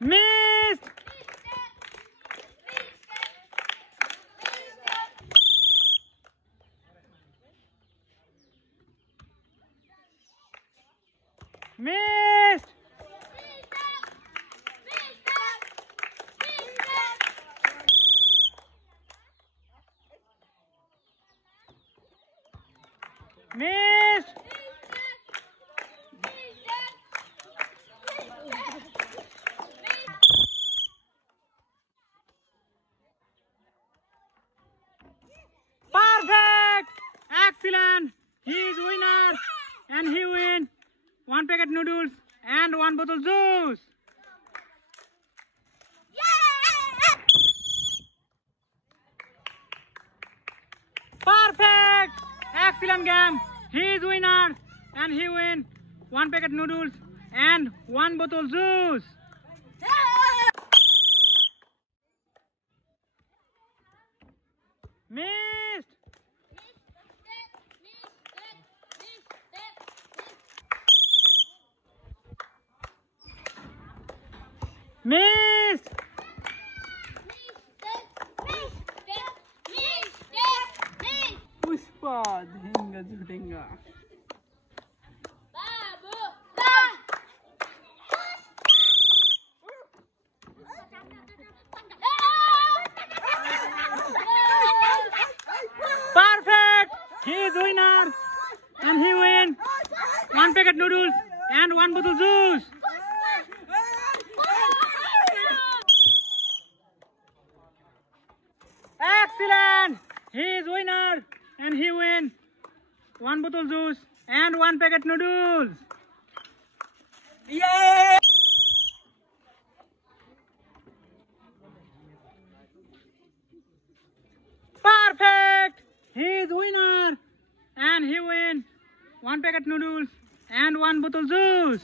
Missed. Missed. Missed. Perfect. Excellent. He is winner and he win 1 packet noodles and 1 bottle juice. Perfect. Excellent game. He is winner and he win 1 packet noodles and 1 bottle juice. Missed. Missed. Pushpa Dhinga झूठेंगा Perfect. He is winner and he win 1 packet noodles and 1 bottle juice. Excellent. He is winner and he win 1 bottle juice and 1 packet noodles. Yay! Perfect. He is winner and he win 1 packet noodles and 1 bottle juice.